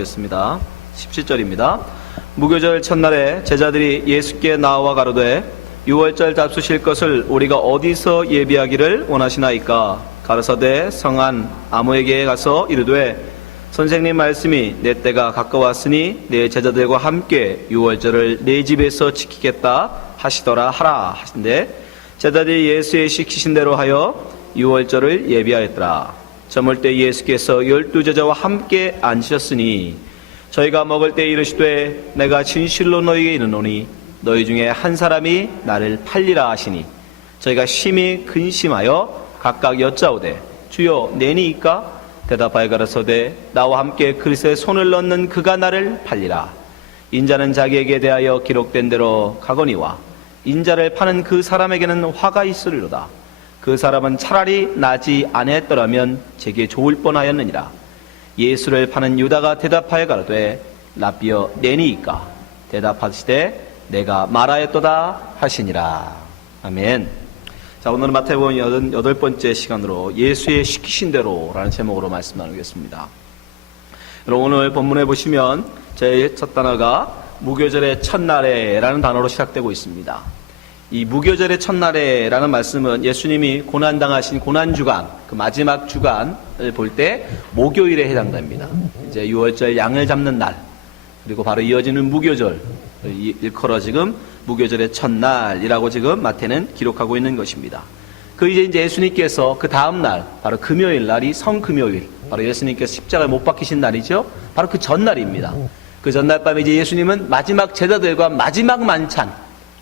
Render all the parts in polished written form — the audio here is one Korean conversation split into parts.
하겠습니다. 17절입니다. 무교절 첫날에 제자들이 예수께 나와 가로되 유월절 잡수실 것을 우리가 어디서 예비하기를 원하시나이까? 가로사대 성안 아무에게 가서 이르되 선생님 말씀이 내 때가 가까웠으니 내 제자들과 함께 유월절을 내 집에서 지키겠다 하시더라 하라 하신대 제자들이 예수의 시키신 대로 하여 유월절을 예비하였더라. 저물 때 예수께서 12제자와 함께 앉으셨으니 저희가 먹을 때 이르시되 내가 진실로 너희에게 이르노니 너희 중에 한 사람이 나를 팔리라 하시니 저희가 심히 근심하여 각각 여짜오되 주여 내니이까? 대답하여 가라사대 나와 함께 그릇에 손을 넣는 그가 나를 팔리라. 인자는 자기에게 대하여 기록된 대로 가거니와 인자를 파는 그 사람에게는 화가 있으리로다. 그 사람은 차라리 나지 아니했더라면 제게 좋을 뻔하였느니라. 예수를 파는 유다가 대답하여 가로되 라비어 내니이까? 대답하시되 내가 말하였도다 하시니라. 아멘. 자, 오늘은 마태복음 88번째 시간으로 예수의 시키신 대로라는 제목으로 말씀 나누겠습니다. 여러분, 오늘 본문에 보시면 제 첫 단어가 무교절의 첫날에라는 단어로 시작되고 있습니다. 이 무교절의 첫날에라는 말씀은 예수님이 고난당하신 고난주간, 그 마지막 주간을 볼 때 목요일에 해당됩니다. 이제 유월절 양을 잡는 날, 그리고 바로 이어지는 무교절, 일컬어 지금 무교절의 첫날이라고 지금 마태는 기록하고 있는 것입니다. 이제 예수님께서 그 다음 날, 바로 금요일 날이 성금요일, 바로 예수님께서 십자가에 못 박히신 날이죠. 바로 그 전날입니다. 그 전날 밤에 이제 예수님은 마지막 제자들과 마지막 만찬,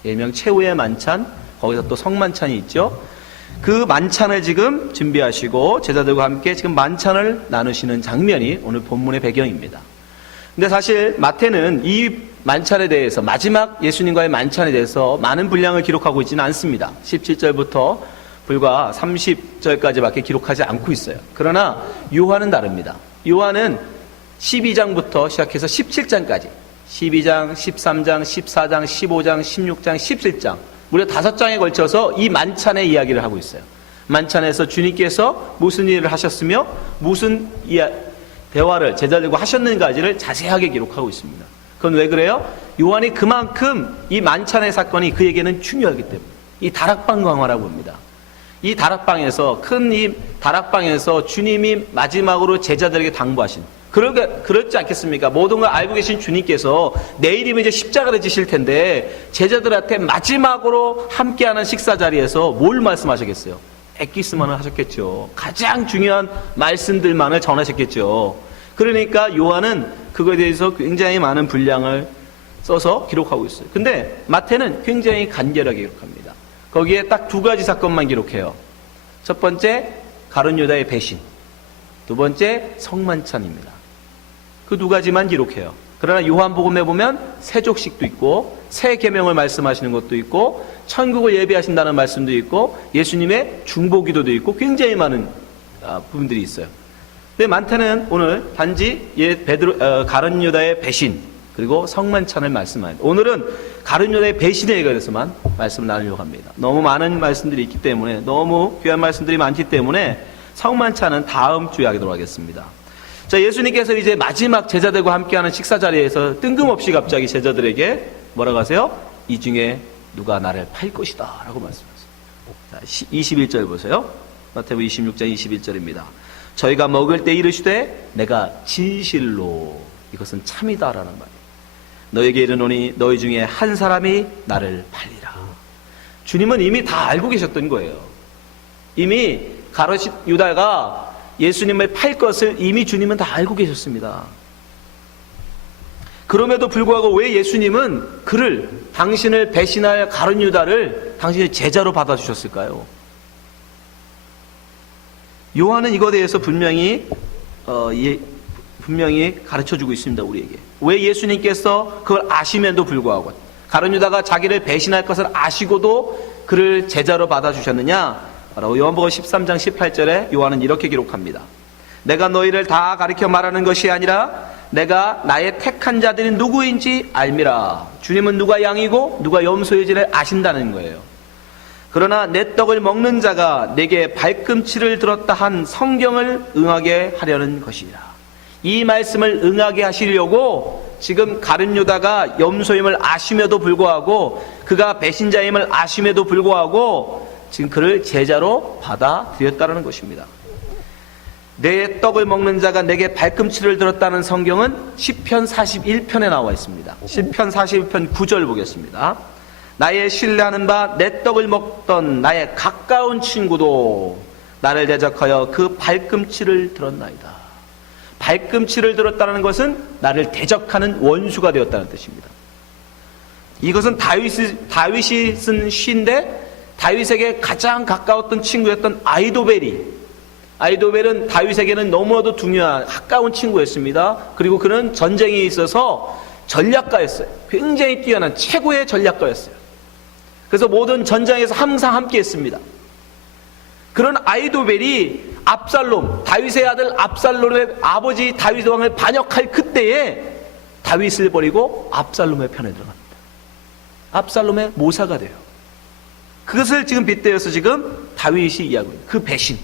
일명 최후의 만찬, 거기서 또 성만찬이 있죠. 그 만찬을 지금 준비하시고 제자들과 함께 지금 만찬을 나누시는 장면이 오늘 본문의 배경입니다. 근데 사실 마태는 이 만찬에 대해서, 마지막 예수님과의 만찬에 대해서 많은 분량을 기록하고 있지는 않습니다. 17절부터 불과 30절까지밖에 기록하지 않고 있어요. 그러나 요한은 다릅니다. 요한은 12장부터 시작해서 17장까지 12장, 13장, 14장, 15장, 16장, 17장 무려 5장에 걸쳐서 이 만찬의 이야기를 하고 있어요. 만찬에서 주님께서 무슨 일을 하셨으며 무슨 대화를 제자들과 하셨는가지를 자세하게 기록하고 있습니다. 그건 왜 그래요? 요한이 그만큼 이 만찬의 사건이 그에게는 중요하기 때문에 이 다락방 강화라고 합니다. 이 다락방에서, 큰 이 다락방에서 주님이 마지막으로 제자들에게 당부하신, 그렇지 않겠습니까? 모든 걸 알고 계신 주님께서 내일이면 이제 십자가를 지실 텐데 제자들한테 마지막으로 함께하는 식사 자리에서 뭘 말씀하셨겠어요? 엑기스만을 하셨겠죠. 가장 중요한 말씀들만을 전하셨겠죠. 그러니까 요한은 그거에 대해서 굉장히 많은 분량을 써서 기록하고 있어요. 근데 마태는 굉장히 간결하게 기록합니다. 거기에 딱 2가지 사건만 기록해요. 첫 번째, 가룟 유다의 배신. 두 번째, 성만찬입니다. 그 2가지만 기록해요. 그러나 요한복음에 보면 세족식도 있고 새 계명을 말씀하시는 것도 있고 천국을 예비하신다는 말씀도 있고 예수님의 중보기도도 있고 굉장히 많은 부분들이 있어요. 근데 마태는 오늘 단지 가룟 유다의 배신 그리고 성만찬을 말씀합니다. 오늘은 가룟 유다의 배신에 관해서만 말씀을 나누려고 합니다. 너무 많은 말씀들이 있기 때문에, 너무 귀한 말씀들이 많기 때문에 성만찬은 다음 주에 하도록 하겠습니다. 자, 예수님께서 이제 마지막 제자들과 함께하는 식사 자리에서 뜬금없이 갑자기 제자들에게 뭐라고 하세요? 이 중에 누가 나를 팔 것이다 라고 말씀하세요. 자, 21절 보세요. 마태복음 26장 21절입니다. 저희가 먹을 때 이르시되 내가 진실로, 이것은 참이다라는 말이에요. 너에게 이르노니 너희 중에 한 사람이 나를 팔리라. 주님은 이미 다 알고 계셨던 거예요. 이미 가룟 유다가 예수님을 팔 것을 이미 주님은 다 알고 계셨습니다. 그럼에도 불구하고 왜 예수님은 당신을 배신할 가룟 유다를 당신의 제자로 받아주셨을까요? 요한은 이거에 대해서 분명히 가르쳐주고 있습니다. 우리에게. 왜 예수님께서 그걸 아시면도 불구하고 가룟 유다가 자기를 배신할 것을 아시고도 그를 제자로 받아주셨느냐? 바로 요한복음 13장 18절에 요한은 이렇게 기록합니다. 내가 너희를 다 가리켜 말하는 것이 아니라 내가 나의 택한 자들이 누구인지 알미라. 주님은 누가 양이고 누가 염소인지를 아신다는 거예요. 그러나 내 떡을 먹는 자가 내게 발꿈치를 들었다 한 성경을 응하게 하려는 것이라. 이 말씀을 응하게 하시려고 지금 가룟 유다가 염소임을 아심에도 불구하고, 그가 배신자임을 아심에도 불구하고 지금 그를 제자로 받아들였다는 것입니다. 내 떡을 먹는 자가 내게 발꿈치를 들었다는 성경은 시편 41편에 나와 있습니다. 시편 41편 9절 보겠습니다. 나의 신뢰하는 바 내 떡을 먹던 나의 가까운 친구도 나를 대적하여 그 발꿈치를 들었나이다. 발꿈치를 들었다는 것은 나를 대적하는 원수가 되었다는 뜻입니다. 이것은 다윗이 쓴 시인데, 다윗에게 가장 가까웠던 친구였던 아이도벨은 다윗에게는 너무나도 중요한 가까운 친구였습니다. 그리고 그는 전쟁에 있어서 전략가였어요. 굉장히 뛰어난 최고의 전략가였어요. 그래서 모든 전장에서 항상 함께 했습니다. 그런 아이도벨이 다윗의 아들 압살롬의 아버지 다윗 왕을 반역할 그때에 다윗을 버리고 압살롬의 편에 들어갑니다. 압살롬의 모사가 돼요. 그것을 지금 빗대어서 지금 다윗이 이야기하고 있는 그 배신,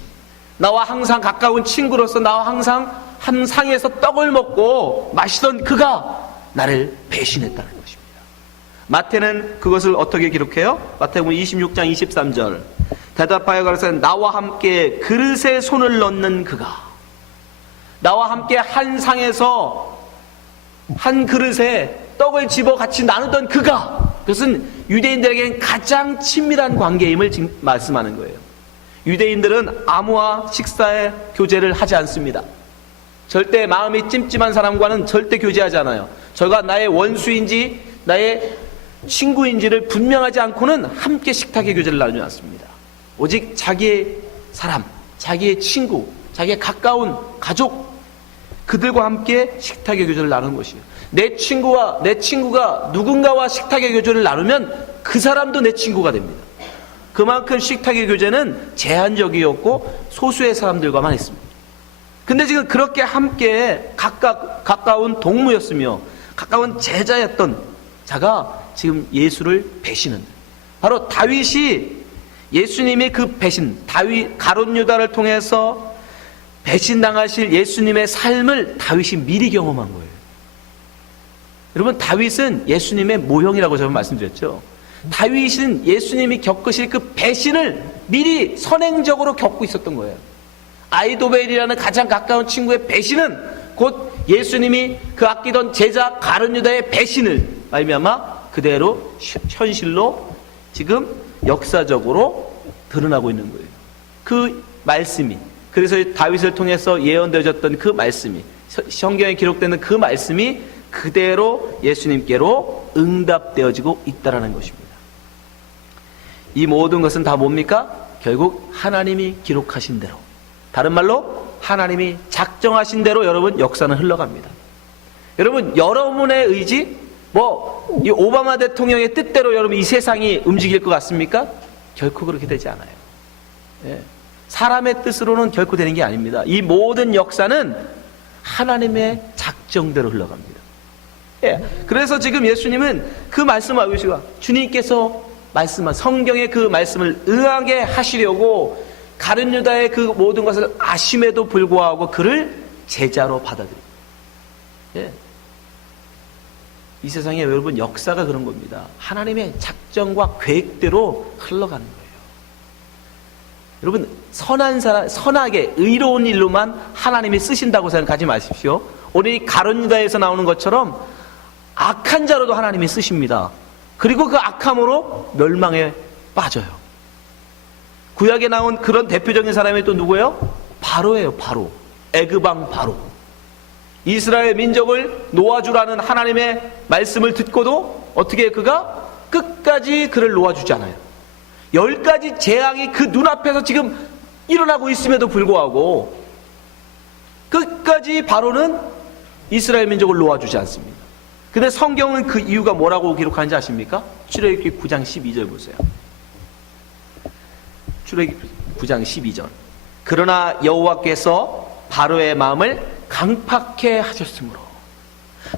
나와 항상 가까운 친구로서 나와 항상 한 상에서 떡을 먹고 마시던 그가 나를 배신했다는 것입니다. 마태는 그것을 어떻게 기록해요? 마태복음 26장 23절, 대답하여 가로되 나와 함께 그릇에 손을 넣는 그가, 나와 함께 한 상에서 한 그릇에 떡을 집어 같이 나누던 그가, 그것은 유대인들에게는 가장 친밀한 관계임을 지금 말씀하는 거예요. 유대인들은 아무와 식사에 교제를 하지 않습니다. 절대 마음이 찜찜한 사람과는 절대 교제하지 않아요. 저가 나의 원수인지 나의 친구인지를 분명하지 않고는 함께 식탁의 교제를 나누지 않습니다. 오직 자기의 사람, 자기의 친구, 자기의 가까운 가족, 그들과 함께 식탁의 교제를 나누는 것이에요. 내 친구가 누군가와 식탁의 교제를 나누면 그 사람도 내 친구가 됩니다. 그만큼 식탁의 교제는 제한적이었고 소수의 사람들과만 했습니다. 근데 지금 그렇게 함께 가까운 동무였으며 가까운 제자였던 자가 지금 예수를 배신한, 바로 다윗이 예수님의 그 배신, 가룟 유다를 통해서 배신당하실 예수님의 삶을 다윗이 미리 경험한 거예요. 여러분, 다윗은 예수님의 모형이라고 저는 말씀드렸죠. 다윗은 예수님이 겪으실 그 배신을 미리 선행적으로 겪고 있었던 거예요. 아이도벨이라는 가장 가까운 친구의 배신은 곧 예수님이 그 아끼던 제자 가룟 유다의 배신을 말미암아 그대로 현실로 지금 역사적으로 드러나고 있는 거예요. 그 말씀이, 그래서 다윗을 통해서 예언되어졌던 그 말씀이, 성경에 기록되는 그 말씀이 그대로 예수님께로 응답되어지고 있다는 것입니다. 이 모든 것은 다 뭡니까? 결국 하나님이 기록하신 대로, 다른 말로 하나님이 작정하신 대로 여러분 역사는 흘러갑니다. 여러분, 여러분의 의지, 이 오바마 대통령의 뜻대로 여러분 이 세상이 움직일 것 같습니까? 결코 그렇게 되지 않아요. 예. 사람의 뜻으로는 결코 되는 게 아닙니다. 이 모든 역사는 하나님의 작정대로 흘러갑니다. 예. 그래서 지금 예수님은 그 말씀을 알고 계시고, 주님께서 말씀한 성경의 그 말씀을 응하게 하시려고 가룟 유다의 그 모든 것을 아심에도 불구하고 그를 제자로 받아들입니다. 예. 이 세상에 여러분 역사가 그런 겁니다. 하나님의 작정과 계획대로 흘러가는 거예요. 여러분, 선하게 의로운 일로만 하나님이 쓰신다고 생각하지 마십시오. 오늘 이 가룟 유다에서 나오는 것처럼 악한 자로도 하나님이 쓰십니다. 그리고 그 악함으로 멸망에 빠져요. 구약에 나온 그런 대표적인 사람이 또 누구예요? 바로예요. 바로. 애굽왕 바로. 이스라엘 민족을 놓아주라는 하나님의 말씀을 듣고도 어떻게 그가 끝까지 그를 놓아주지 않아요. 10가지 재앙이 그 눈앞에서 지금 일어나고 있음에도 불구하고 끝까지 바로는 이스라엘 민족을 놓아주지 않습니다. 근데 성경은 그 이유가 뭐라고 기록하는지 아십니까? 출애굽기 9장 12절 보세요. 출애굽기 9장 12절. 그러나 여호와께서 바로의 마음을 강팍해 하셨으므로.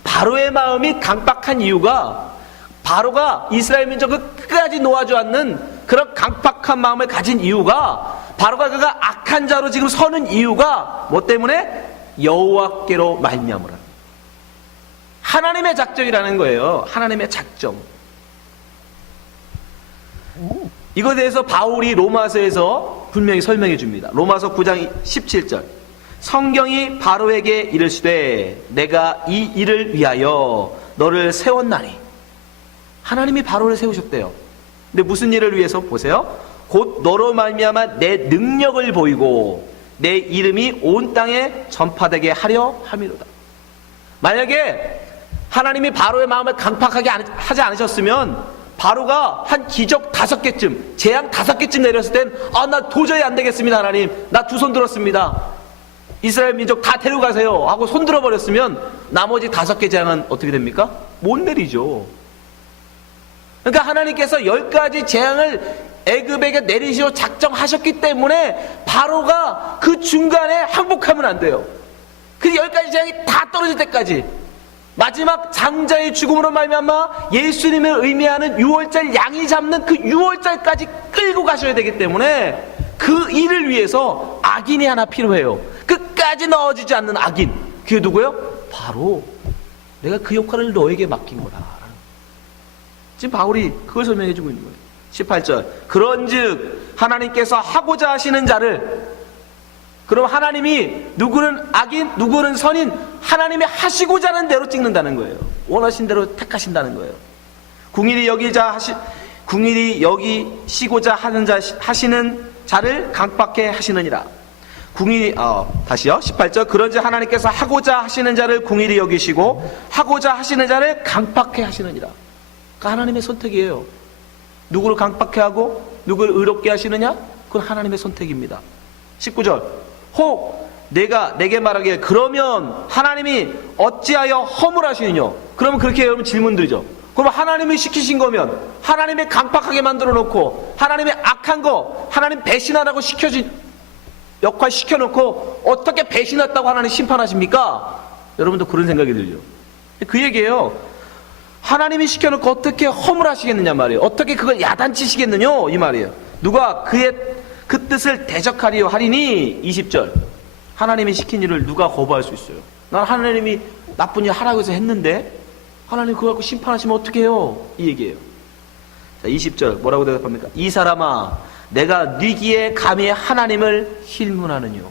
바로의 마음이 강팍한 이유가, 바로가 이스라엘 민족을 끝까지 놓아주었는 그런 강팍한 마음을 가진 이유가, 바로가 그가 악한 자로 지금 서는 이유가 뭐 때문에? 여호와께로 말미암으라. 하나님의 작정이라는 거예요. 하나님의 작정. 이거에 대해서 바울이 로마서에서 분명히 설명해 줍니다. 로마서 9장 17절. 성경이 바로에게 이르시되 내가 이 일을 위하여 너를 세웠나니. 하나님이 바로를 세우셨대요. 근데 무슨 일을 위해서? 보세요. 곧 너로 말미암아 내 능력을 보이고 내 이름이 온 땅에 전파되게 하려 함이로다. 만약에 하나님이 바로의 마음을 강팍하게 하지 않으셨으면 바로가 한 기적 5개쯤, 재앙 5개쯤 내렸을 땐 나 도저히 안 되겠습니다. 하나님, 나 두 손 들었습니다. 이스라엘 민족 다 데려가세요 하고 손 들어버렸으면 나머지 5개 재앙은 어떻게 됩니까? 못 내리죠. 그러니까 하나님께서 10가지 재앙을 애굽에게 내리시오 작정하셨기 때문에 바로가 그 중간에 항복하면 안 돼요. 그 10가지 재앙이 다 떨어질 때까지, 마지막 장자의 죽음으로 말미암아 예수님을 의미하는 유월절 양이 잡는 그 유월절까지 끌고 가셔야 되기 때문에 그 일을 위해서 악인이 하나 필요해요. 끝까지 넣어지지 않는 악인. 그게 누구예요? 바로 내가 그 역할을 너에게 맡긴 거다. 지금 바울이 그걸 설명해 주고 있는 거예요. 18절. 그런즉 하나님께서 하고자 하시는 자를, 그럼 하나님이 누구는 악인, 누구는 선인, 하나님이 하시고자 하는 대로 찍는다는 거예요. 원하신 대로 택하신다는 거예요. 궁일이 여기시고자 하시는 자를 강팍해 하시느니라. 다시요. 18절. 그런즉 하나님께서 하고자 하시는 자를 궁일이 여기시고 하고자 하시는 자를 강팍해 하시느니라. 그러니까 하나님의 선택이에요. 누구를 강팍해 하고 누구를 의롭게 하시느냐? 그건 하나님의 선택입니다. 19절. 혹 내게 말하기에 그러면 하나님이 어찌하여 허물하시느냐? 그러면 그렇게 여러분 질문 드리죠. 그럼 하나님이 시키신 거면 하나님이 강팍하게 만들어 놓고 하나님의 악한 거 하나님 배신하라고 역할 시켜놓고 어떻게 배신했다고 하나님 심판하십니까? 여러분도 그런 생각이 들죠. 그 얘기예요. 하나님이 시켜놓고 어떻게 허물하시겠느냐 말이에요. 어떻게 그걸 야단치시겠느냐 이 말이에요. 누가 그 뜻을 대적하리요 하리니. 20절. 하나님이 시킨 일을 누가 거부할 수 있어요? 난 하나님이 나쁜 일 하라고 해서 했는데 하나님 그거 갖고 심판하시면 어떻게 해요? 이 얘기예요. 자, 20절 뭐라고 대답합니까? 이 사람아 내가 네기에 감히 하나님을 힐문하느뇨.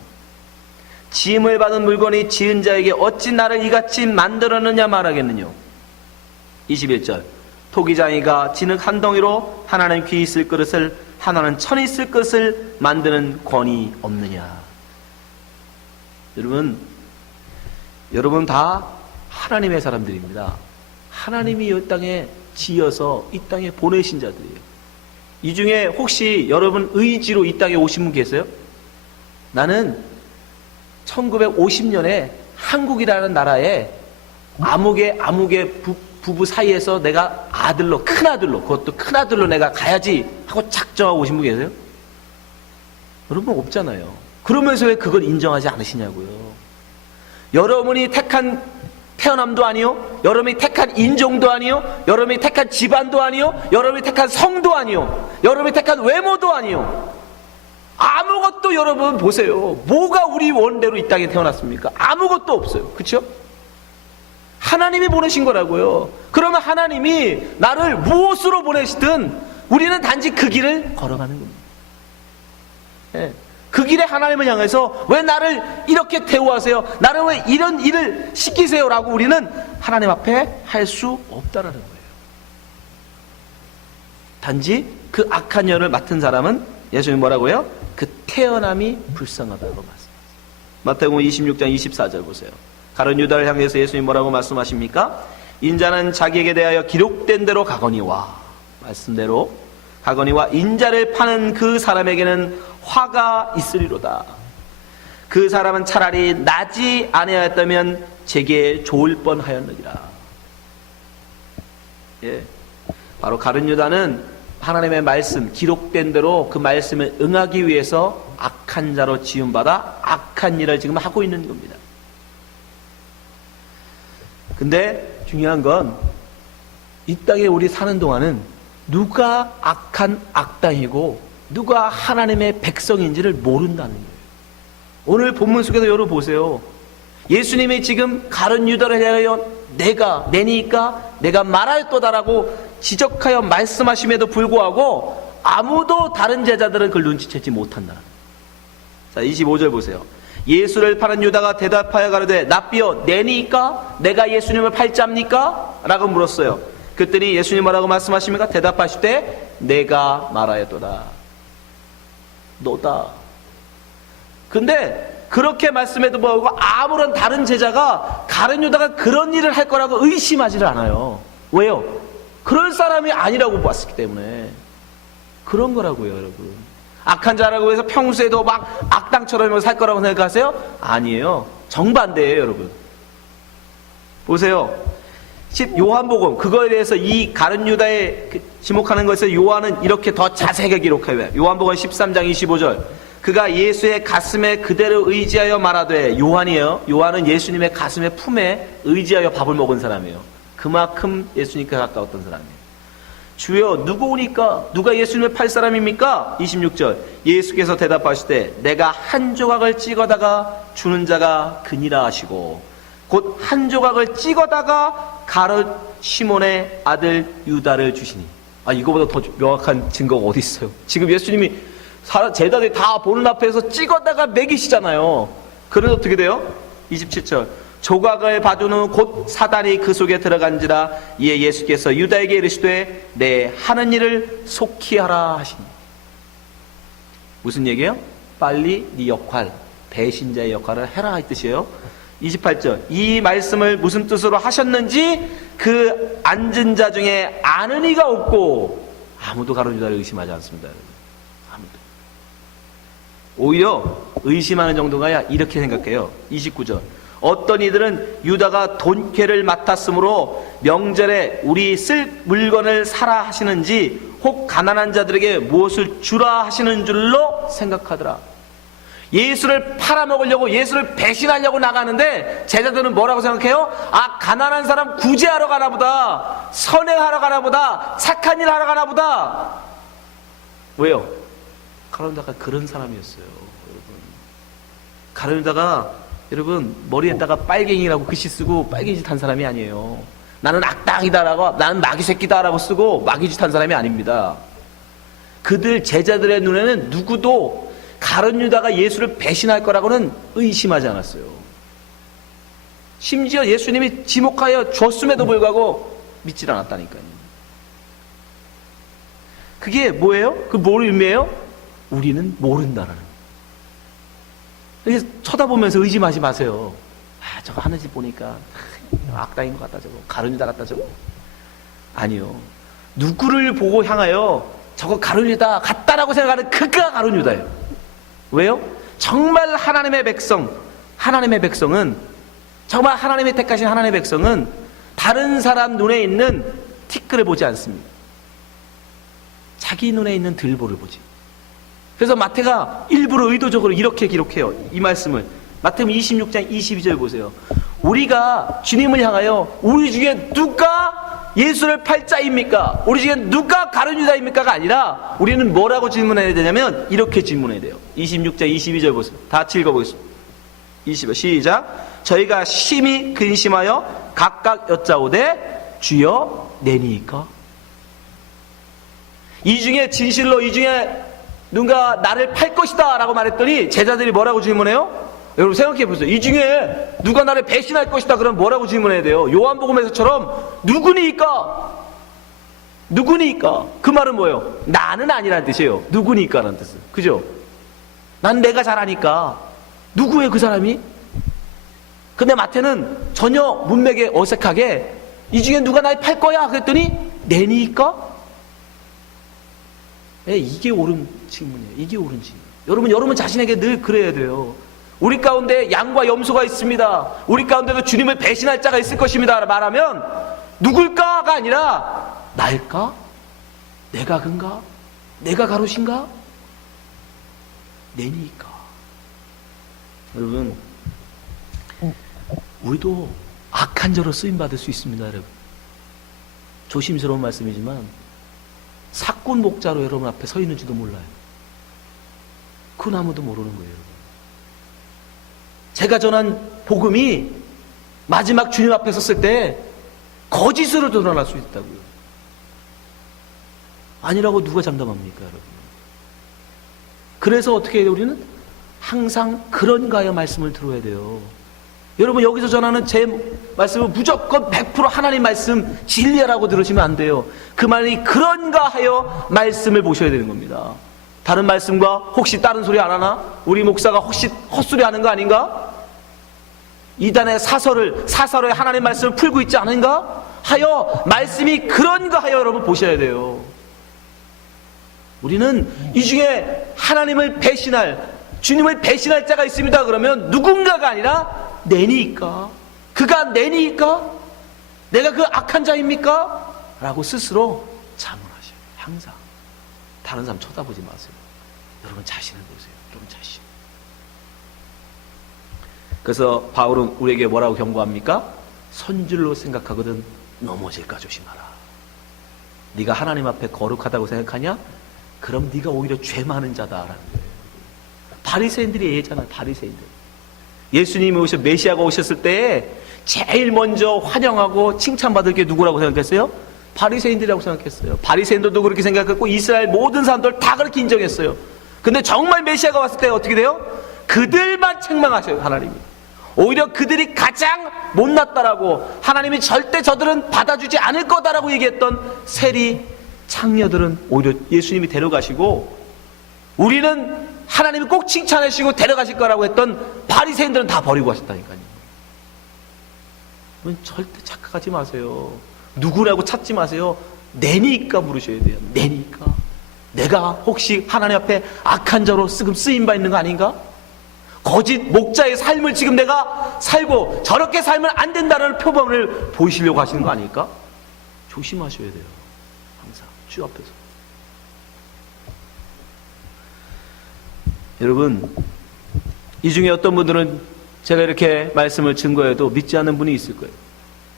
지음을 받은 물건이 지은 자에게 어찌 나를 이같이 만들었느냐 말하겠느뇨. 21절. 토기장이가 진흙 한 덩이로 하나는 귀 쓸 그릇을 하나는 천이 쓸 그릇을 만드는 권위 없느냐. 여러분 다 하나님의 사람들입니다. 하나님이 이 땅에 지어서 이 땅에 보내신 자들이에요. 이 중에 혹시 여러분 의지로 이 땅에 오신 분 계세요? 나는 1950년에 한국이라는 나라에 아무개 부부 사이에서 내가 큰아들로 그것도 큰아들로 내가 가야지 하고 작정하고 오신 분 계세요? 여러분 없잖아요. 그러면서 왜 그걸 인정하지 않으시냐고요. 여러분이 택한 태어남도 아니요, 여러분이 택한 인종도 아니요, 여러분이 택한 집안도 아니요, 여러분이 택한 성도 아니요, 여러분이 택한 외모도 아니요. 아무것도 여러분 보세요. 뭐가 우리 원대로 이 땅에 태어났습니까? 아무것도 없어요. 그렇죠? 하나님이 보내신 거라고요. 그러면 하나님이 나를 무엇으로 보내시든 우리는 단지 그 길을 걸어가는 겁니다. 네. 그 길에 하나님을 향해서 왜 나를 이렇게 대우하세요? 나를 왜 이런 일을 시키세요? 라고 우리는 하나님 앞에 할 수 없다라는 거예요. 단지 그 악한 일을 맡은 사람은 예수님 뭐라고요? 그 태어남이 불쌍하다고 말씀하세요. 마태복음 26장 24절 보세요. 가룟 유다를 향해서 예수님 뭐라고 말씀하십니까? 인자는 자기에게 대하여 기록된 대로 가거니와, 말씀대로 가거니와 인자를 파는 그 사람에게는 화가 있으리로다. 그 사람은 차라리 나지 아니하였다면 제게 좋을 뻔하였느니라. 예, 바로 가룟 유다는 하나님의 말씀 기록된 대로 그 말씀을 응하기 위해서 악한 자로 지음받아 악한 일을 지금 하고 있는 겁니다. 근데 중요한 건 이 땅에 우리 사는 동안은 누가 악한 악당이고 누가 하나님의 백성인지를 모른다는 거예요. 오늘 본문 속에서 여러분 보세요. 예수님이 지금 가룟 유다를 향하여 내가 내니까 내가 말하였도다라고 지적하여 말씀하심에도 불구하고 아무도 다른 제자들은 그걸 눈치채지 못한다. 자, 25절 보세요. 예수를 파는 유다가 대답하여 가로되 납비여 내니까 내가 예수님을 팔자입니까? 라고 물었어요. 그랬더니 예수님 뭐라고 말씀하십니까? 대답하시되 내가 말하였도다. 너다. 근데 그렇게 말씀해도 불구하고 아무런 다른 제자가 가룟 유다가 그런 일을 할 거라고 의심하지를 않아요. 왜요? 그럴 사람이 아니라고 봤기 때문에. 그런 거라고요, 여러분. 악한 자라고 해서 평소에도 막 악당처럼 살 거라고 생각하세요? 아니에요. 정반대예요, 여러분. 보세요. 요한복음, 그거에 대해서 이 가룟 유다에 지목하는 것을 요한은 이렇게 더 자세하게 기록해요. 요한복음 13장 25절. 그가 예수의 가슴에 그대로 의지하여 말하되, 요한이에요. 요한은 예수님의 가슴에 품에 의지하여 밥을 먹은 사람이에요. 그만큼 예수님께 가까웠던 사람이에요. 주여 누구오니까? 누가 예수님을 팔 사람입니까? 26절. 예수께서 대답하시되 내가 한 조각을 찍어다가 주는 자가 그니라 하시고 곧 한 조각을 찍어다가 가룟 시몬의 아들 유다를 주시니. 이거보다 더 명확한 증거가 어디 있어요? 지금 예수님이 제자들이 다 보는 앞에서 찍어다가 먹이시잖아요. 그래서 어떻게 돼요? 27절. 조각을 봐둔 후 곧 사단이 그 속에 들어간지라. 이에 예수께서 유다에게 이르시되 내 하는 일을 속히 하라 하시니. 무슨 얘기예요? 빨리 네 역할, 배신자의 역할을 해라 이 뜻이에요. 28절. 이 말씀을 무슨 뜻으로 하셨는지 그 앉은 자 중에 아는 이가 없고 아무도 가룟 유다를 의심하지 않습니다. 아무도. 오히려 의심하는 정도가 아니라 이렇게 생각해요. 29절. 어떤 이들은 유다가 돈캐를 맡았으므로 명절에 우리 쓸 물건을 사라 하시는지 혹 가난한 자들에게 무엇을 주라 하시는 줄로 생각하더라. 예수를 팔아먹으려고, 예수를 배신하려고 나가는데 제자들은 뭐라고 생각해요? 가난한 사람 구제하러 가나 보다, 선행하러 가나 보다, 착한 일 하러 가나 보다. 왜요? 가룟 유다가 그런 사람이었어요, 여러분. 가룟 유다가 여러분 머리에다가 빨갱이라고 글씨 쓰고 빨갱이짓 한 사람이 아니에요. 나는 악당이다라고, 나는 마귀새끼다라고 쓰고 마귀짓 한 사람이 아닙니다. 그들 제자들의 눈에는 누구도 가룟 유다가 예수를 배신할 거라고는 의심하지 않았어요. 심지어 예수님이 지목하여 줬음에도 불구하고 믿질 않았다니까요. 그게 뭐예요? 그 뭘 의미해요? 우리는 모른다라는. 그래서 쳐다보면서 의심하지 마세요. 저거 하는 짓 보니까 악당인 것 같다 저거, 가룟 유다 같다 저거. 아니요. 누구를 보고 향하여 저거 가룟 유다 같다라고 생각하는 그가 가룟 유다예요. 왜요? 정말 하나님의 백성은, 정말 하나님의 택하신 하나님의 백성은 다른 사람 눈에 있는 티끌을 보지 않습니다. 자기 눈에 있는 들보를 보지. 그래서 마태가 일부러 의도적으로 이렇게 기록해요. 이 말씀을. 마태복음 26장 22절 보세요. 우리가 주님을 향하여 우리 중에 누가 예수를 팔 자입니까? 우리 중에 누가 가룟 유다입니까가 아니라 우리는 뭐라고 질문해야 되냐면 이렇게 질문해야 돼요. 26장 22절 보세요. 다 같이 읽어보겠습니다. 20절 시작. 저희가 심히 근심하여 각각 여짜오되 주여 내니이까? 이 중에 진실로 이 중에 누가 나를 팔 것이다 라고 말했더니 제자들이 뭐라고 질문해요? 여러분 생각해 보세요. 이 중에 누가 나를 배신할 것이다 그러면 뭐라고 질문해야 돼요? 요한복음에서처럼 누구니까? 누구니까? 그 말은 뭐예요? 나는 아니라는 뜻이에요. 누구니까라는 뜻은. 그죠? 난 내가 잘하니까. 누구예요 그 사람이? 근데 마태는 전혀 문맥에 어색하게 이 중에 누가 날 팔 거야? 그랬더니 내니까? 네, 이게 옳은 질문이에요. 이게 옳은 질문. 여러분 자신에게 늘 그래야 돼요. 우리 가운데 양과 염소가 있습니다. 우리 가운데도 주님을 배신할 자가 있을 것입니다. 말하면 누굴까가 아니라 날까? 내가 그인가? 내가 가롯인가? 내니까. 여러분, 우리도 악한 자로 쓰임받을 수 있습니다. 여러분, 조심스러운 말씀이지만 사꾼 목자로 여러분 앞에 서 있는지도 몰라요. 그건 아무도 모르는 거예요. 제가 전한 복음이 마지막 주님 앞에 섰을 때 거짓으로 드러날 수 있다고요. 아니라고 누가 장담합니까, 여러분? 그래서 어떻게 해야 돼요? 우리는 항상 그런가요 말씀을 들어야 돼요. 여러분, 여기서 전하는 제 말씀은 무조건 100% 하나님 말씀 진리라고 들으시면 안 돼요. 그 말이 그런가 하여 말씀을 보셔야 되는 겁니다. 다른 말씀과 혹시 다른 소리 안 하나? 우리 목사가 혹시 헛소리 하는 거 아닌가? 이단의 사설에 하나님 말씀을 풀고 있지 않은가? 하여 말씀이 그런가 하여 여러분 보셔야 돼요. 우리는 이 중에 하나님을 배신할, 주님을 배신할 자가 있습니다. 그러면 누군가가 아니라 내니까, 그가 내니까, 내가 그 악한 자입니까? 라고 스스로 자문하셔요. 항상 다른 사람 쳐다보지 마세요. 여러분 자신을 보세요. 여러분 자신. 그래서 바울은 우리에게 뭐라고 경고합니까? 선줄로 생각하거든 넘어질까 조심하라. 네가 하나님 앞에 거룩하다고 생각하냐? 그럼 네가 오히려 죄 많은 자다라는 거예요. 바리새인들이 얘기했잖아요. 바리새인들. 예수님이 메시아가 오셨을 때 제일 먼저 환영하고 칭찬받을 게 누구라고 생각했어요? 바리새인들이라고 생각했어요. 바리새인들도 그렇게 생각했고 이스라엘 모든 사람들 다 그렇게 인정했어요. 근데 정말 메시아가 왔을 때 어떻게 돼요? 그들만 책망하셔요. 하나님이. 오히려 그들이 가장 못났다라고, 하나님이 절대 저들은 받아주지 않을 거다라고 얘기했던 세리 창녀들은 오히려 예수님이 데려가시고, 우리는 하나님이 꼭 칭찬하시고 데려가실 거라고 했던 바리새인들은 다 버리고 하셨다니까요. 절대 착각하지 마세요. 누구라고 찾지 마세요. 내니까 물으셔야 돼요. 내니까. 내가 혹시 하나님 앞에 악한 자로 쓰임 바 있는 거 아닌가? 거짓 목자의 삶을 지금 내가 살고 저렇게 살면 안 된다는 표범을 보이시려고 하시는 거 아닐까? 조심하셔야 돼요. 항상 주 앞에서. 여러분, 이 중에 어떤 분들은 제가 이렇게 말씀을 증거해도 믿지 않는 분이 있을 거예요.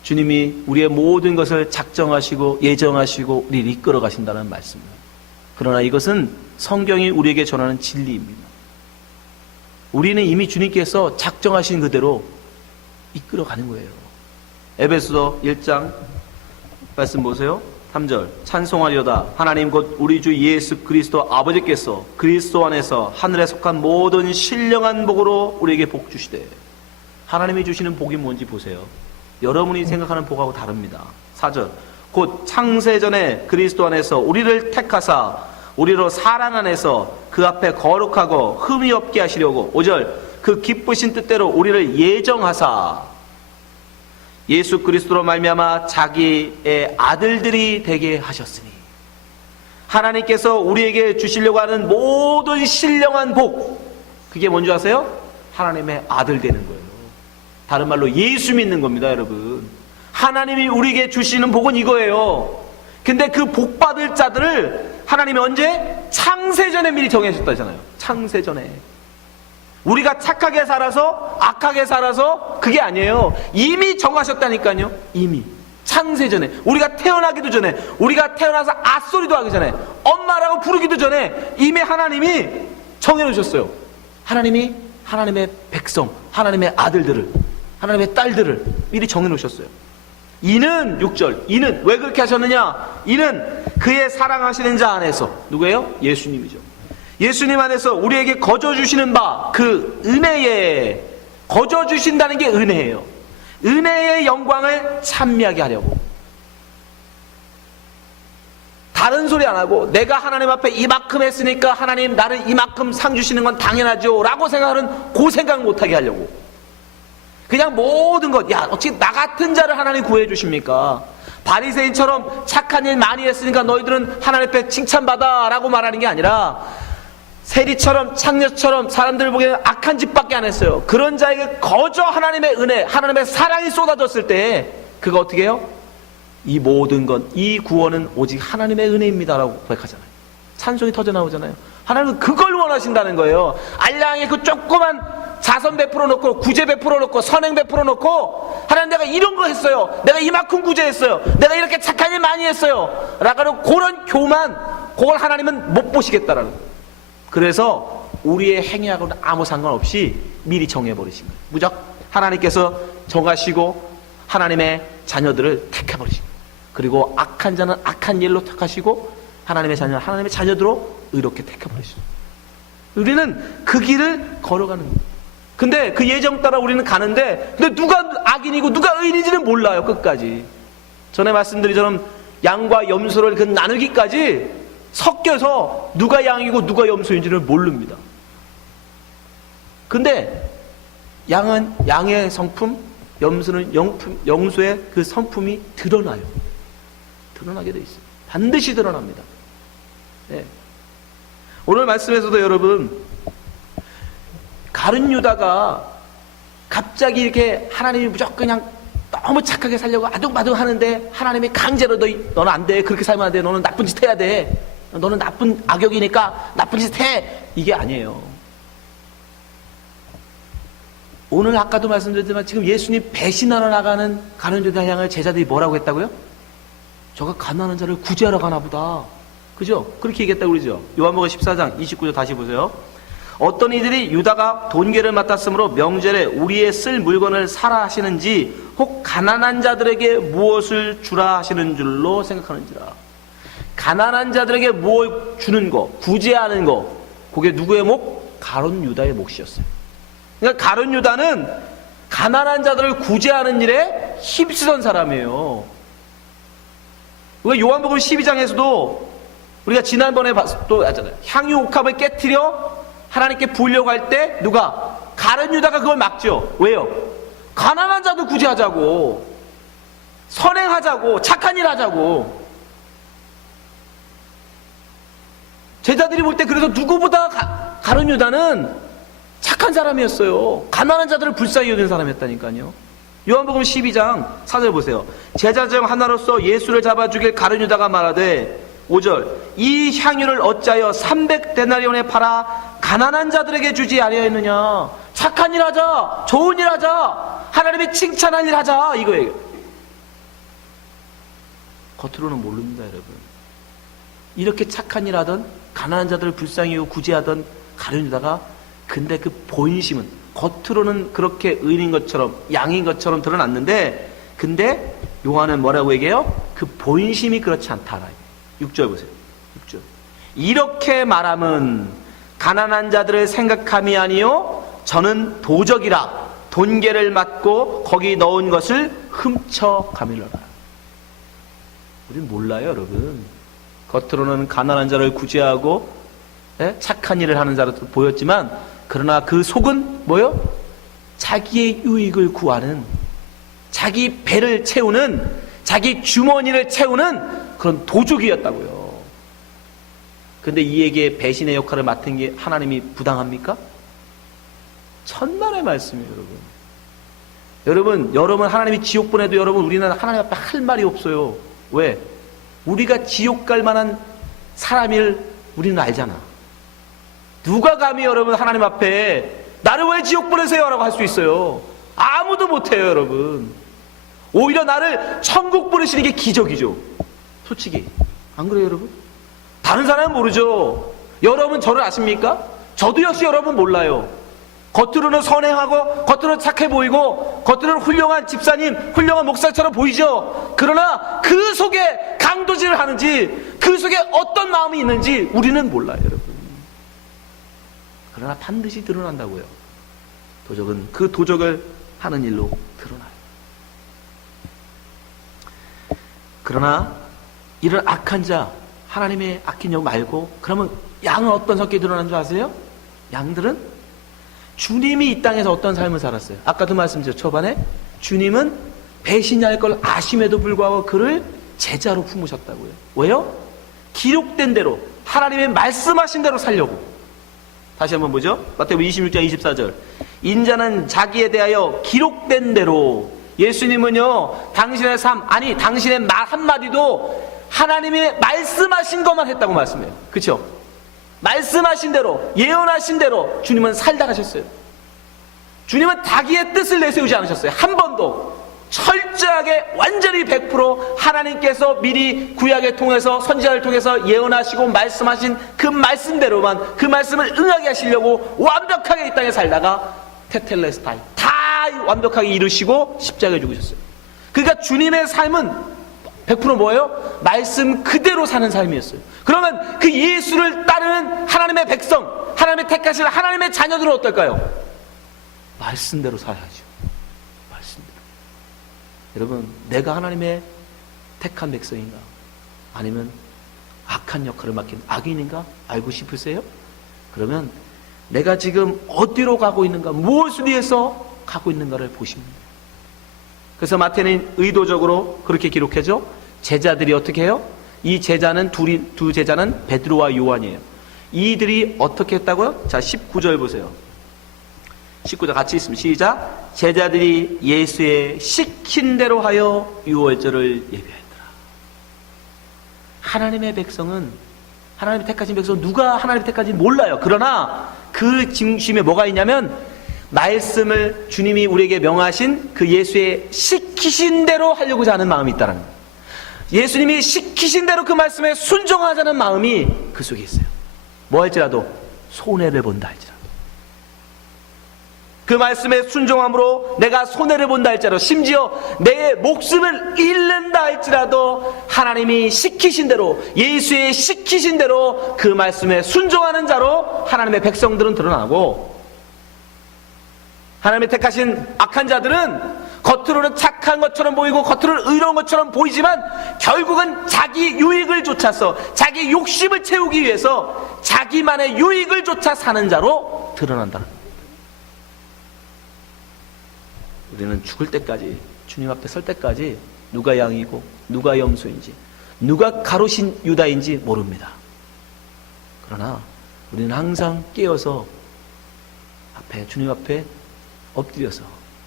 주님이 우리의 모든 것을 작정하시고 예정하시고 우리를 이끌어 가신다는 말씀입니다. 그러나 이것은 성경이 우리에게 전하는 진리입니다. 우리는 이미 주님께서 작정하신 그대로 이끌어 가는 거예요. 에베소서 1장 말씀 보세요. 3절. 찬송하려다 하나님 곧 우리 주 예수 그리스도 아버지께서 그리스도 안에서 하늘에 속한 모든 신령한 복으로 우리에게 복 주시되. 하나님이 주시는 복이 뭔지 보세요. 여러분이 생각하는 복하고 다릅니다. 4절. 곧 창세전에 그리스도 안에서 우리를 택하사 우리로 사랑 안에서 그 앞에 거룩하고 흠이 없게 하시려고. 5절. 그 기쁘신 뜻대로 우리를 예정하사 예수 그리스도로 말미암아 자기의 아들들이 되게 하셨으니. 하나님께서 우리에게 주시려고 하는 모든 신령한 복, 그게 뭔지 아세요? 하나님의 아들 되는 거예요. 다른 말로 예수 믿는 겁니다, 여러분. 하나님이 우리에게 주시는 복은 이거예요. 근데 그 복 받을 자들을 하나님이 언제? 창세전에 미리 정하셨다잖아요. 창세전에. 우리가 착하게 살아서 악하게 살아서 그게 아니에요. 이미 정하셨다니까요. 이미 창세전에, 우리가 태어나기도 전에, 우리가 태어나서 앗소리도 하기 전에, 엄마라고 부르기도 전에 이미 하나님이 정해놓으셨어요. 하나님이 하나님의 백성, 하나님의 아들들을, 하나님의 딸들을 미리 정해놓으셨어요. 이는 6절, 이는 왜 그렇게 하셨느냐? 이는 그의 사랑하시는 자 안에서. 누구예요? 예수님이죠. 예수님 안에서 우리에게 거저 주시는 바 그 은혜에, 거저 주신다는 게 은혜예요. 은혜의 영광을 찬미하게 하려고. 다른 소리 안 하고 내가 하나님 앞에 이만큼 했으니까 하나님 나를 이만큼 상 주시는 건 당연하죠 라고 생각하는 그 생각 못하게 하려고. 그냥 모든 것, 야 어떻게 나 같은 자를 하나님 구해 주십니까? 바리새인처럼 착한 일 많이 했으니까 너희들은 하나님 앞에 칭찬받아 라고 말하는 게 아니라, 세리처럼 창녀처럼 사람들 보기에는 악한 짓밖에 안 했어요. 그런 자에게 거저 하나님의 은혜, 하나님의 사랑이 쏟아졌을 때 그가 어떻게 해요? 이 모든 것, 이 구원은 오직 하나님의 은혜입니다 라고 고백하잖아요. 찬송이 터져나오잖아요. 하나님은 그걸 원하신다는 거예요. 알량에 그 조그만 자선 베풀어 놓고 구제 베풀어 놓고 선행 베풀어 놓고, 하나님 내가 이런 거 했어요, 내가 이만큼 구제했어요, 내가 이렇게 착한 일 많이 했어요 라고 그런 교만, 그걸 하나님은 못 보시겠다라는 거예요. 그래서 우리의 행위하고는 아무 상관없이 미리 정해버리신 거예요. 무조건 하나님께서 정하시고 하나님의 자녀들을 택해버리신 거예요. 그리고 악한 자는 악한 일로 택하시고 하나님의 자녀는 하나님의 자녀들로 의롭게 택해버리신 거예요. 우리는 그 길을 걸어가는 거예요. 근데 그 예정 따라 우리는 가는데 근데 누가 악인이고 누가 의인인지는 몰라요. 끝까지. 전에 말씀드린 양과 염소를 그 나누기까지 섞여서 누가 양이고 누가 염소인지를 모릅니다. 근데 양은 양의 성품, 염소는 염소의 그 성품이 드러나요. 드러나게 돼 있어요. 반드시 드러납니다. 네. 오늘 말씀에서도 여러분, 가룟 유다가 갑자기 이렇게 하나님이 무조건 그냥 너무 착하게 살려고 아둥바둥 하는데 하나님이 강제로 너는 안 돼, 그렇게 살면 안 돼, 너는 나쁜 짓 해야 돼, 너는 나쁜 악역이니까 나쁜 짓 해, 이게 아니에요. 오늘 아까도 말씀드렸지만 지금 예수님 배신하러 나가는 가룟 유다 향을 제자들이 뭐라고 했다고요? 저가 가난한 자를 구제하러 가나 보다, 그죠? 그렇게 얘기했다고 그러죠. 요한복음 14장 29절 다시 보세요. 어떤 이들이 유다가 돈계를 맡았으므로 명절에 우리의 쓸 물건을 사라 하시는지 혹 가난한 자들에게 무엇을 주라 하시는 줄로 생각하는지라. 가난한 자들에게 무엇 주는 거, 구제하는 거, 그게 누구의 목? 가룟 유다의 몫이었어요. 그러니까 가룟 유다는 가난한 자들을 구제하는 일에 힘쓰던 사람이에요. 요한복음 12장에서도 우리가 지난번에 또 하잖아요. 향유 옥합을 깨트려 하나님께 부으려고 할 때 누가? 가룟 유다가 그걸 막죠. 왜요? 가난한 자도 구제하자고, 선행하자고, 착한 일 하자고. 제자들이 볼 때 그래서 누구보다 가룟 유다는 착한 사람이었어요. 가난한 자들을 불쌍히 여기는 사람이었다니까요. 요한복음 12장 4절 보세요. 제자 중 하나로서 예수를 잡아 죽일 가룟 유다가 말하되 5절 이 향유를 어찌하여 300데나리온에 팔아 가난한 자들에게 주지 아니하였느냐. 착한 일 하자, 좋은 일 하자, 하나님의 칭찬할 일 하자, 이거예요. 겉으로는 모릅니다, 여러분. 이렇게 착한 일 하던, 가난한 자들을 불쌍히 여기고 구제하던 가룟 유다가, 근데 그 본심은 겉으로는 그렇게 의인인 것처럼, 양인 것처럼 드러났는데, 근데 요한은 뭐라고 얘기해요? 그 본심이 그렇지 않다. 6절 보세요. 6절. 이렇게 말함은 가난한 자들을 생각함이 아니요 저는 도적이라 돈계를 맞고 거기 넣은 것을 훔쳐 가밀러라. 우린 몰라요, 여러분. 겉으로는 가난한 자를 구제하고 착한 일을 하는 자로 보였지만, 그러나 그 속은 뭐요? 자기의 유익을 구하는, 자기 배를 채우는, 자기 주머니를 채우는 그런 도둑이었다고요. 근데 이에게 배신의 역할을 맡은 게 하나님이 부당합니까? 천만의 말씀이에요, 여러분. 여러분 하나님이 지옥 보내도 여러분 우리는 하나님 앞에 할 말이 없어요. 왜? 우리가 지옥 갈 만한 사람일 우리는 알잖아. 누가 감히 여러분 하나님 앞에 나를 왜 지옥 보내세요? 라고 할 수 있어요? 아무도 못해요, 여러분. 오히려 나를 천국 보내시는 게 기적이죠. 솔직히 안 그래요, 여러분? 다른 사람은 모르죠. 여러분 저를 아십니까? 저도 역시 여러분 몰라요. 겉으로는 선행하고 겉으로는 착해 보이고 겉으로는 훌륭한 집사님, 훌륭한 목사처럼 보이죠. 그러나 그 속에 강도질을 하는지, 그 속에 어떤 마음이 있는지 우리는 몰라요, 여러분. 그러나 반드시 드러난다고요. 도적은 그 도적을 하는 일로 드러나요. 그러나 이런 악한 자, 하나님의 악한 영 말고, 그러면 양은 어떤 성격이 드러나는 줄 아세요? 양들은 주님이 이 땅에서 어떤 삶을 살았어요? 아까도 말씀드렸죠, 초반에. 주님은 배신할 걸 아심에도 불구하고 그를 제자로 품으셨다고요. 왜요? 기록된 대로, 하나님의 말씀하신 대로 살려고. 다시 한번 보죠. 마태복음 26장 24절. 인자는 자기에 대하여 기록된 대로. 예수님은요, 당신의 삶, 아니 당신의 말 한마디도 하나님이 말씀하신 것만 했다고 말씀해요. 그렇죠? 말씀하신 대로, 예언하신 대로 주님은 살다 가셨어요. 주님은 자기의 뜻을 내세우지 않으셨어요. 한 번도. 철저하게 완전히 100% 하나님께서 미리 구약을 통해서 선지자를 통해서 예언하시고 말씀하신 그 말씀대로만 그 말씀을 응하게 하시려고 완벽하게 이 땅에 살다가 테텔레스타이 다 완벽하게 이루시고 십자가에 죽으셨어요. 그러니까 주님의 삶은 100% 뭐예요? 말씀 그대로 사는 삶이었어요. 그러면 그 예수를 따르는 하나님의 백성, 하나님의 택하신 하나님의 자녀들은 어떨까요? 말씀대로 살아야죠. 여러분, 내가 하나님의 택한 백성인가? 아니면 악한 역할을 맡긴 악인인가? 알고 싶으세요? 그러면 내가 지금 어디로 가고 있는가? 무엇을 위해서 가고 있는가를 보십니다. 그래서 마태는 의도적으로 그렇게 기록해줘. 제자들이 어떻게 해요? 이 제자는 두 제자는 베드로와 요한이에요. 이들이 어떻게 했다고요? 자, 19절 보세요. 19절 같이 있으면 시작. 제자들이 예수의 시킨 대로 하여 유월절을 예비하였더라. 하나님의 백성은, 하나님이 택하신 백성은 누가 하나님이 택하신지 몰라요. 그러나 그 중심에 뭐가 있냐면 말씀을 주님이 우리에게 명하신 그 예수의 시키신 대로 하려고자 하는 마음이 있다는 거예요. 예수님이 시키신 대로 그 말씀에 순종하자는 마음이 그 속에 있어요. 뭐 할지라도 손해를 본다 할지라도 그 말씀에 순종함으로 내가 손해를 본다 할지라도 심지어 내 목숨을 잃는다 할지라도 하나님이 시키신 대로 예수의 시키신 대로 그 말씀에 순종하는 자로 하나님의 백성들은 드러나고 하나님의 택하신 악한 자들은 겉으로는 착한 것처럼 보이고 겉으로는 의로운 것처럼 보이지만 결국은 자기 유익을 쫓아서 자기 욕심을 채우기 위해서 자기만의 유익을 쫓아 사는 자로 드러난다는 겁니다. 우리는 죽을 때까지 주님 앞에 설 때까지 누가 양이고 누가 염소인지 누가 가로신 유다인지 모릅니다. 그러나 우리는 항상 깨어서 주님 앞에 엎드려서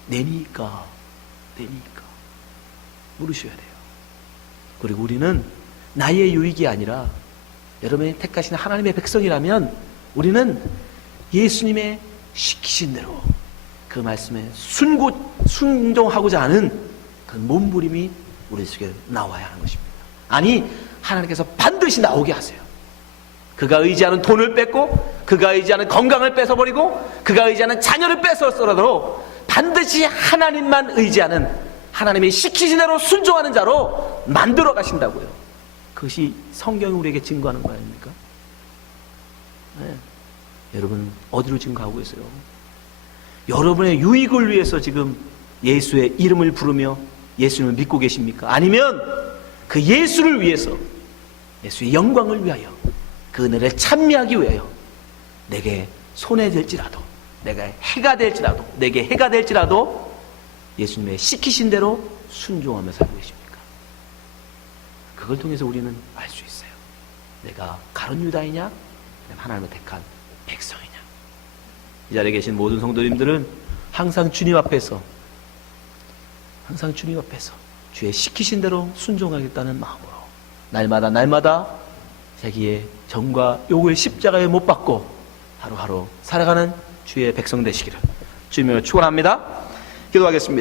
내니까 물으셔야 돼요. 그리고 우리는 나의 유익이 아니라 여러분이 택하신 하나님의 백성이라면 우리는 예수님의 시키신 대로 그 말씀에 순종하고자 하는 그 몸부림이 우리 속에 나와야 하는 것입니다. 아니, 하나님께서 반드시 나오게 하세요. 그가 의지하는 돈을 뺏고 그가 의지하는 건강을 뺏어버리고 그가 의지하는 자녀를 뺏어서라도 반드시 하나님만 의지하는 하나님이 시키신 대로 순종하는 자로 만들어 가신다고요. 그것이 성경이 우리에게 증거하는 거 아닙니까? 네. 여러분 어디로 지금 가고 계세요? 여러분의 유익을 위해서 지금 예수의 이름을 부르며 예수님을 믿고 계십니까? 아니면 그 예수를 위해서 예수의 영광을 위하여 그 은혜를 찬미하기 위하여 내게 손해될지라도 내게 해가 될지라도 예수님의 시키신 대로 순종하며 살고 계십니까? 그걸 통해서 우리는 알 수 있어요. 내가 가룟 유다이냐 아니면 하나님을 택한 백성이냐. 이 자리에 계신 모든 성도님들은 항상 주님 앞에서 주의 시키신 대로 순종하겠다는 마음으로 날마다 자기의 정과 욕을 십자가에 못 박고 하루하루 살아가는 주의 백성 되시기를 주님을 축원합니다. 기도하겠습니다.